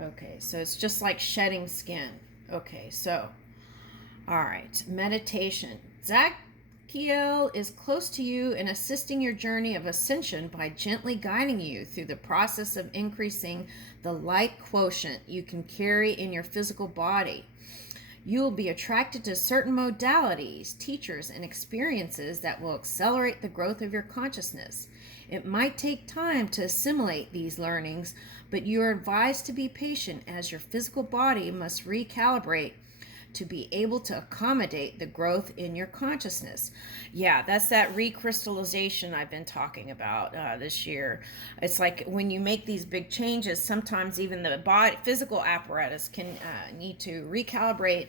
Okay, so it's just like shedding skin. Okay, so, all right, meditation. Zachiel is close to you and assisting your journey of ascension by gently guiding you through the process of increasing the light quotient you can carry in your physical body. You will be attracted to certain modalities, teachers, and experiences that will accelerate the growth of your consciousness. It might take time to assimilate these learnings, but you are advised to be patient as your physical body must recalibrate to be able to accommodate the growth in your consciousness. Yeah, that's that recrystallization I've been talking about this year. It's like when you make these big changes, sometimes even the body physical apparatus can need to recalibrate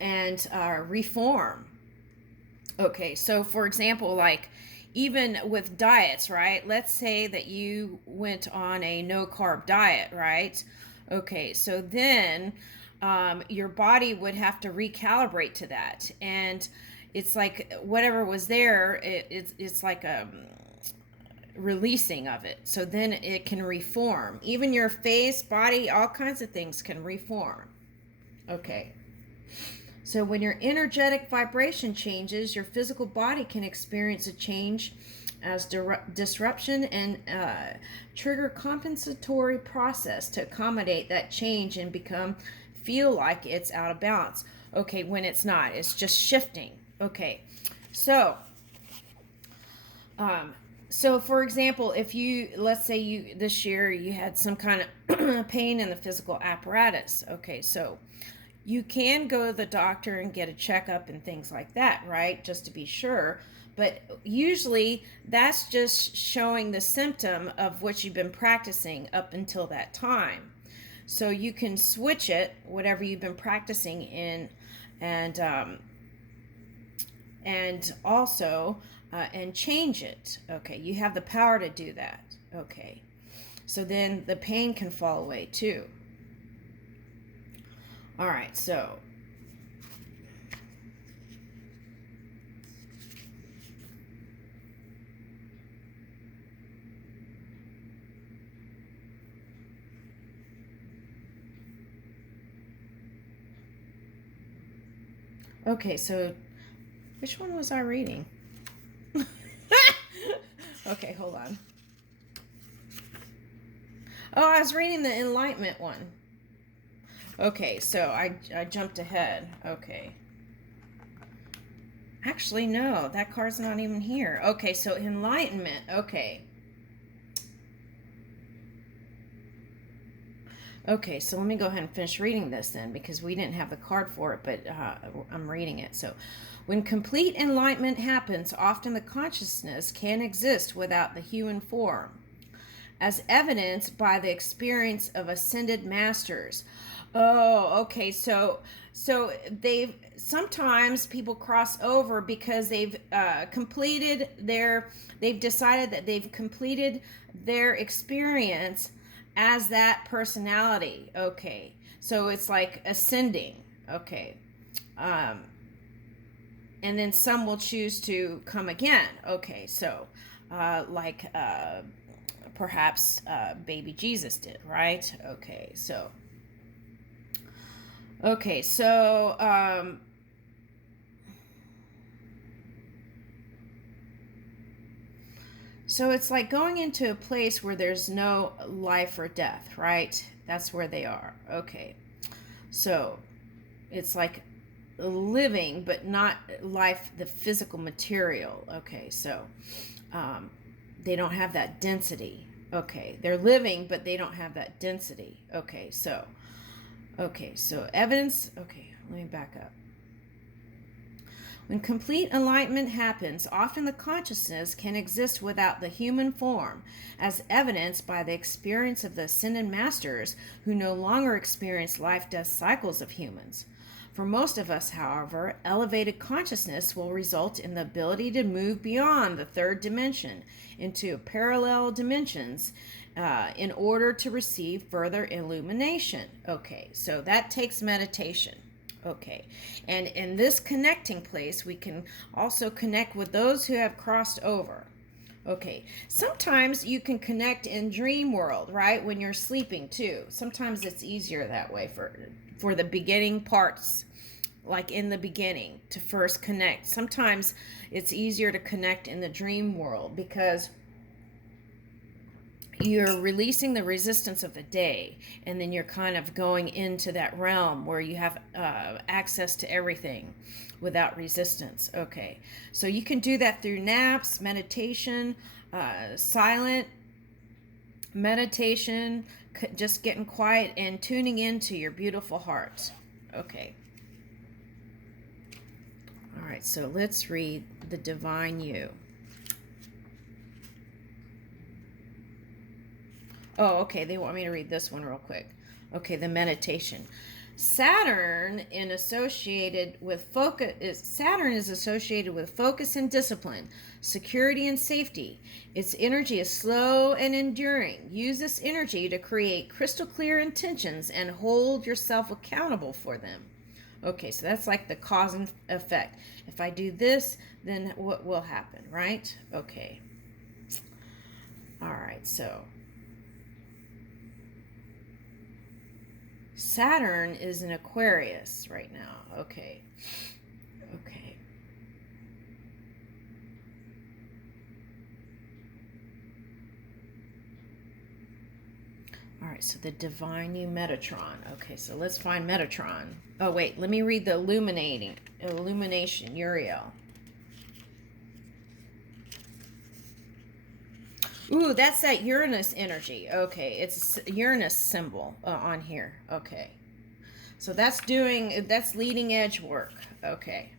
and reform. Okay, so for example, like even with diets, right? Let's say that you went on a no carb diet, right? Okay, so then your body would have to recalibrate to that. And it's like whatever was there, it's like a releasing of it. So then it can reform. Even your face, body, all kinds of things can reform. Okay. So when your energetic vibration changes, your physical body can experience a change as disruption and trigger compensatory process to accommodate that change and feel like it's out of balance. Okay, when it's not, it's just shifting. Okay, so so for example, if you, let's say you this year you had some kind of pain in the physical apparatus. Okay, so you can go to the doctor and get a checkup and things like that, right? Just to be sure. But usually that's just showing the symptom of what you've been practicing up until that time. So you can switch it, whatever you've been practicing in, and also and change it. Okay, you have the power to do that. Okay, so then the pain can fall away too. All right, so okay, so which one was I reading? Okay, hold on. Oh, I was reading the enlightenment one. Okay, so I jumped ahead. Okay. Actually, no, that card's not even here. Okay, so enlightenment. Okay. Okay, so let me go ahead and finish reading this then, because we didn't have the card for it, but I'm reading it. So, when complete enlightenment happens, often the consciousness can exist without the human form, as evidenced by the experience of ascended masters. Oh, okay. So they've sometimes people cross over because they've they've decided that they've completed their experience as that personality. Okay, so it's like ascending. Okay, and then some will choose to come again. Okay, so perhaps baby Jesus did, right? Okay, so so it's like going into a place where there's no life or death, right? That's where they are. Okay, so it's like living but not life, the physical material. Okay, so they don't have that density. Okay, they're living but they don't have that density. Okay, so evidence. Okay, let me back up. When complete enlightenment happens, often the consciousness can exist without the human form, as evidenced by the experience of the ascended masters who no longer experience life-death cycles of humans. For most of us, however, elevated consciousness will result in the ability to move beyond the third dimension into parallel dimensions in order to receive further illumination. Okay, so that takes meditation. Okay, and in this connecting place, we can also connect with those who have crossed over. Okay, sometimes you can connect in dream world, right? When you're sleeping too. Sometimes it's easier that way for the beginning parts, like in the beginning to first connect. Sometimes it's easier to connect in the dream world because you're releasing the resistance of the day, and then you're kind of going into that realm where you have access to everything without resistance. Okay, so you can do that through naps, meditation, silent meditation, just getting quiet and tuning into your beautiful heart. Okay, all right, so let's read the Divine You. Oh, okay. They want me to read this one real quick. Okay, the meditation. Saturn is associated with focus and discipline, security and safety. Its energy is slow and enduring. Use this energy to create crystal clear intentions and hold yourself accountable for them. Okay, so that's like the cause and effect. If I do this, then what will happen, right? Okay. All right, so Saturn is in Aquarius right now. Okay. Okay. All right, so the Divine New Metatron. Okay, so let's find Metatron. Oh, wait, let me read the Illumination, Uriel. Ooh, that's that Uranus energy. Okay, it's a Uranus symbol on here. Okay. So that's leading edge work. Okay.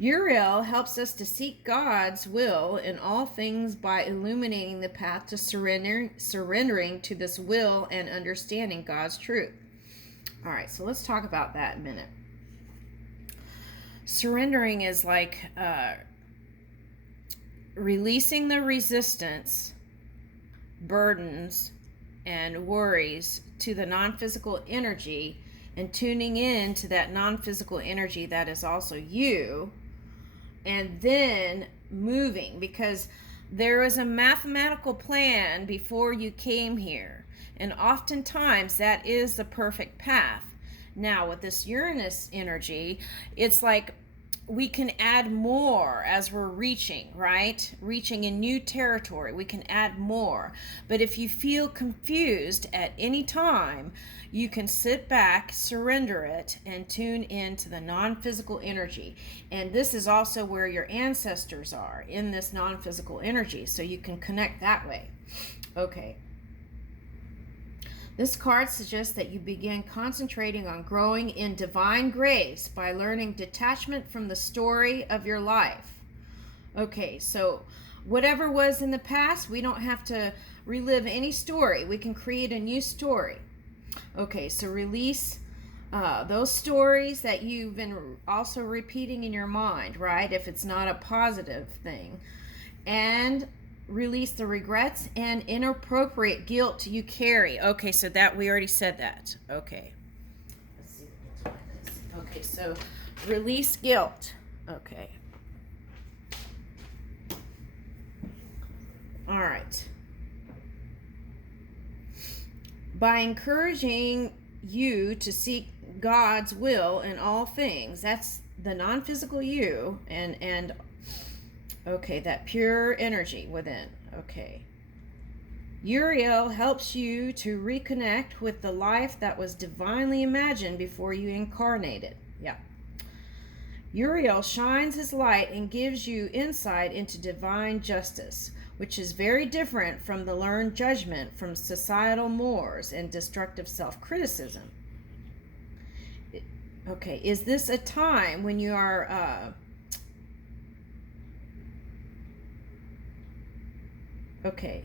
Uriel helps us to seek God's will in all things by illuminating the path to surrendering to this will and understanding God's truth. All right, so let's talk about that in a minute. Surrendering is like releasing the resistance, burdens, and worries to the non-physical energy and tuning in to that non-physical energy that is also you, and then moving, because there was a mathematical plan before you came here, and oftentimes that is the perfect path. Now with this Uranus energy, it's like we can add more as we're reaching, right? Reaching in new territory, we can add more. But if you feel confused at any time, you can sit back, surrender it, and tune into the non-physical energy. And this is also where your ancestors are, in this non-physical energy, so you can connect that way. Okay. This card suggests that you begin concentrating on growing in divine grace by learning detachment from the story of your life. Okay, so whatever was in the past, we don't have to relive any story. We can create a new story. Okay, so release those stories that you've been also repeating in your mind, right? If it's not a positive thing. And release the regrets and inappropriate guilt you carry. Okay, so that we already said that. Okay. Let's see. Okay, so release guilt. Okay. All right. By encouraging you to seek God's will in all things, that's the non-physical you, and okay, that pure energy within. Okay. Uriel helps you to reconnect with the life that was divinely imagined before you incarnated. Yeah. Uriel shines his light and gives you insight into divine justice, which is very different from the learned judgment from societal mores and destructive self-criticism. Okay, is this a time when you are okay.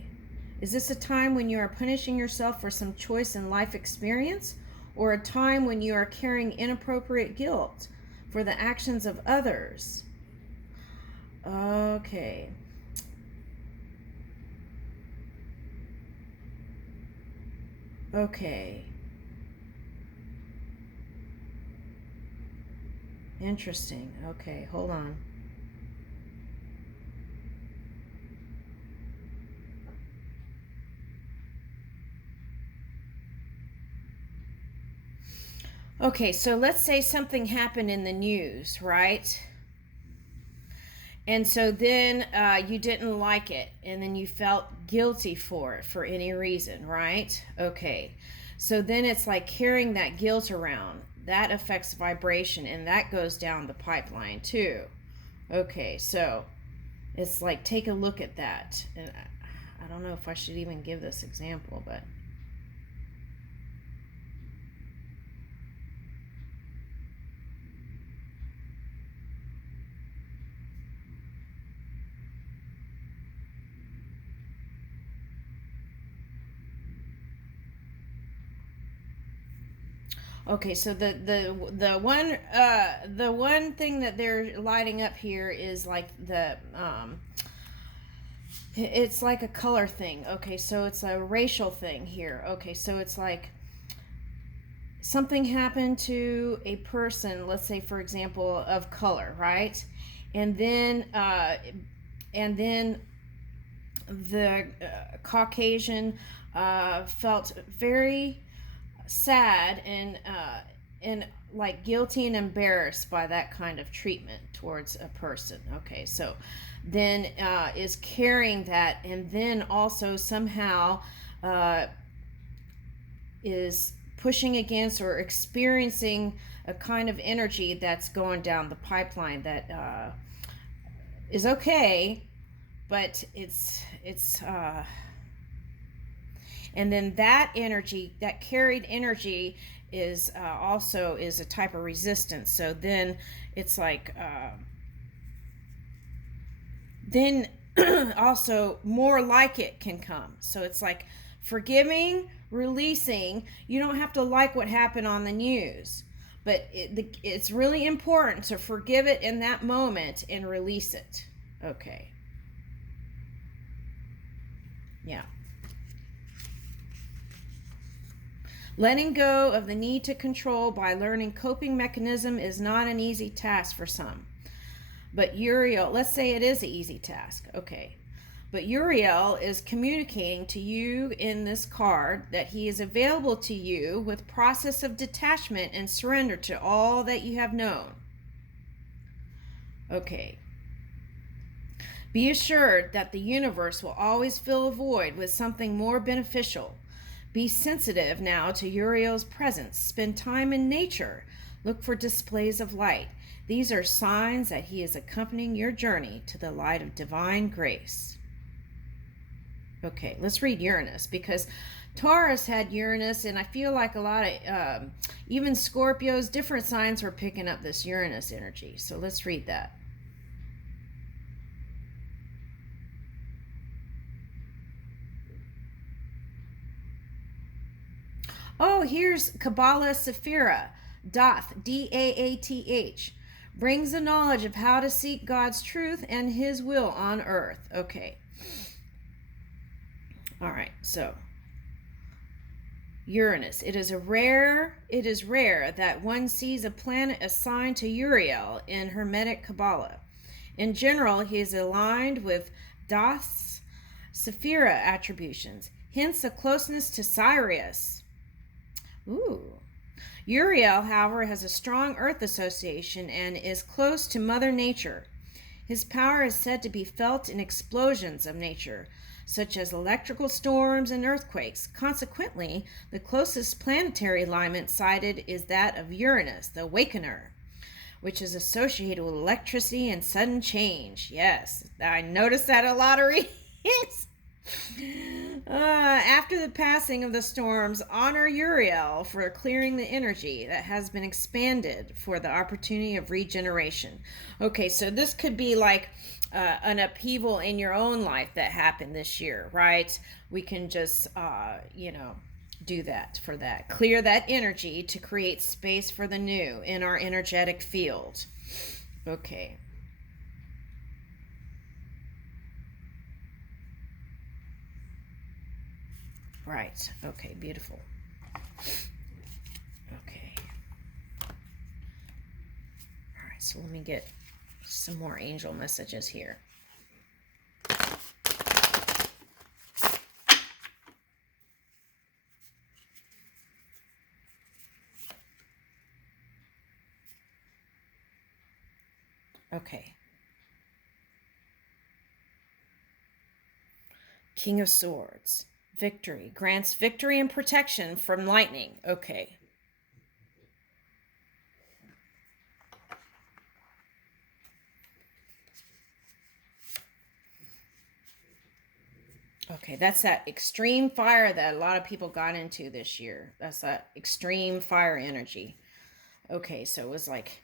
Is this a time when you are punishing yourself for some choice in life experience, or a time when you are carrying inappropriate guilt for the actions of others? Okay. Okay. Interesting. Okay, hold on. Okay, so let's say something happened in the news, right? And so then you didn't like it, and then you felt guilty for it for any reason, right? Okay, so then it's like carrying that guilt around. That affects vibration, and that goes down the pipeline too. Okay, so it's like take a look at that. And I don't know if I should even give this example, but okay, so the one thing that they're lighting up here is like the it's like a color thing. Okay, so it's a racial thing here. Okay, so it's like something happened to a person, let's say for example of color, right? And then the Caucasian felt very sad and like guilty and embarrassed by that kind of treatment towards a person. Okay, so then is carrying that, and then also somehow is pushing against or experiencing a kind of energy that's going down the pipeline that is okay, but it's and then that energy, that carried energy, is also is a type of resistance. So then it's like then also more like it can come. So it's like forgiving, releasing. You don't have to like what happened on the news, but it's really important to forgive it in that moment and release it. Okay. Yeah. Letting go of the need to control by learning coping mechanism is not an easy task for some. But Uriel, let's say it is an easy task. Okay. But Uriel is communicating to you in this card that he is available to you with process of detachment and surrender to all that you have known. Okay. Be assured that the universe will always fill a void with something more beneficial. Be sensitive now to Uriel's presence. Spend time in nature. Look for displays of light. These are signs that he is accompanying your journey to the light of divine grace. Okay, let's read Uranus, because Taurus had Uranus, and I feel like a lot of even Scorpios, different signs were picking up this Uranus energy. So let's read that. Oh, here's Kabbalah Sephira, Dath, Daath, brings the knowledge of how to seek God's truth and his will on earth. Okay. All right, so Uranus. It is rare that one sees a planet assigned to Uriel in Hermetic Kabbalah. In general, he is aligned with Dath's Sephira attributions, hence a closeness to Sirius. Ooh. Uriel, however, has a strong earth association and is close to Mother Nature. His power is said to be felt in explosions of nature, such as electrical storms and earthquakes. Consequently, the closest planetary alignment cited is that of Uranus, the Awakener, which is associated with electricity and sudden change. Yes, I noticed that a lot of readings. After the passing of the storms, honor Uriel for clearing the energy that has been expanded for the opportunity of regeneration. Okay, so this could be like an upheaval in your own life that happened this year, right? We can just, do that for that. Clear that energy to create space for the new in our energetic field. Okay. Right. Okay, beautiful. Okay. All right, so let me get some more angel messages here. Okay. King of Swords. Victory. Grants victory and protection from lightning. Okay. Okay, that's that extreme fire that a lot of people got into this year. That's that extreme fire energy. Okay, so it was like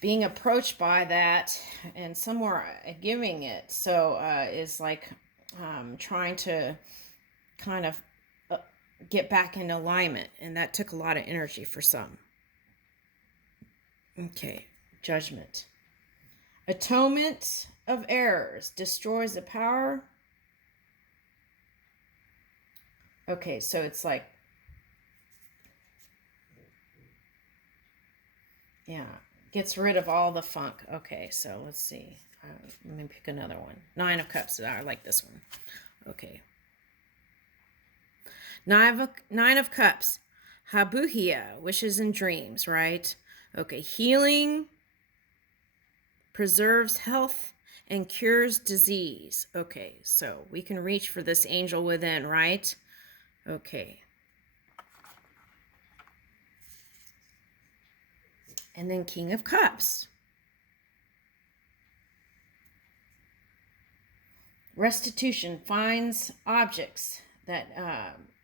being approached by that and somewhere giving it. So is like trying to kind of get back in alignment. And that took a lot of energy for some. Okay, judgment. Atonement of errors destroys the power. Okay, so it's like, yeah, gets rid of all the funk. Okay, so let's see. Let me pick another one. 9 of Cups. I like this one. Okay. Nine of Cups. Habuhia, wishes and dreams, right? Okay, healing, preserves health, and cures disease. Okay, so we can reach for this angel within, right? Okay. And then King of Cups. Restitution finds objects that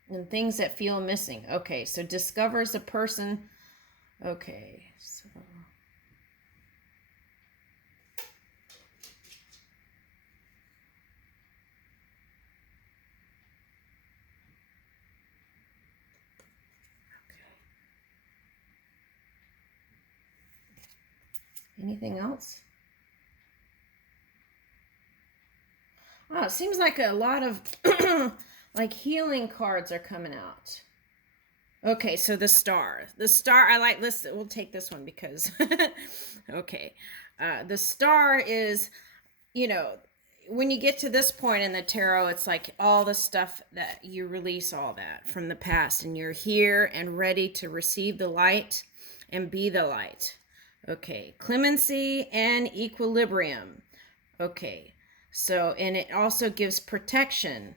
and things that feel missing. Okay, so discovers a person. Okay, so anything else? Oh, it seems like a lot of like healing cards are coming out. Okay, so the star. The star, I like this. We'll take this one because, okay. The star is, you know, when you get to this point in the tarot, it's like all the stuff that you release all that from the past and you're here and ready to receive the light and be the light. Okay, clemency and equilibrium. Okay, so, and it also gives protection.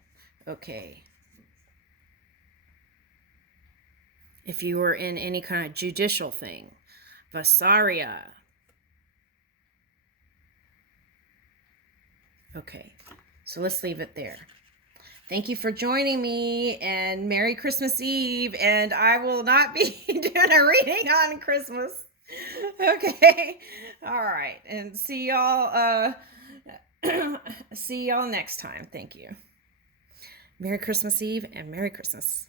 Okay. If you were in any kind of judicial thing. Vasaria. Okay, so let's leave it there. Thank you for joining me, and Merry Christmas Eve, and I will not be doing a reading on Christmas. Okay, all right, and see y'all see y'all next time. Thank you. Merry Christmas Eve and Merry Christmas.